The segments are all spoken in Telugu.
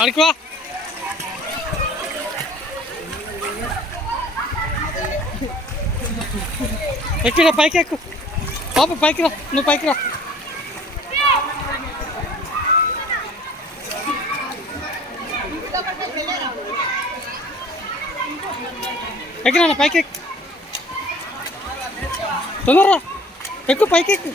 అడికి వా ఎక్కిరా పైకి ఎక్కు పాప పైకి రా నువ్వు పైకి రా ఎక్కడ పైకి ఎక్కు తొందరరా ఎక్కు పైకి ఎక్కు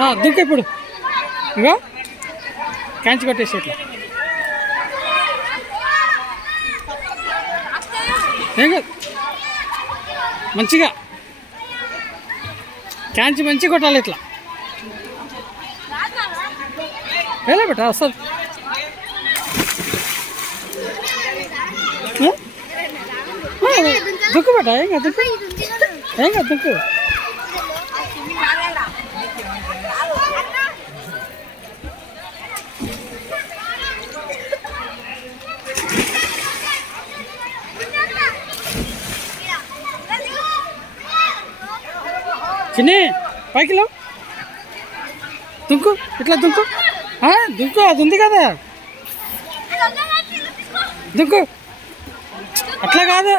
ఆ, ఇప్పుడు. ఇగో క్యాంచి కొట్టేసి ఇట్లా. ఏం కాదు. మంచిగా. క్యాంచి మంచిగా కొట్టాలి ఇట్లా. ఎలా బెట వస్తుంది. దుక్కు బెట ఏం కాదు దుక్కు. ఏం కాదు దుక్కు. చిన్ని పైకి లేవు. దుంకు ఇట్లా దుంకు. దుంకు అది ఉంది కదా. దుంకు. అట్లా కాదు.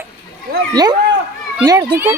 లేవు లేడు దుంకు.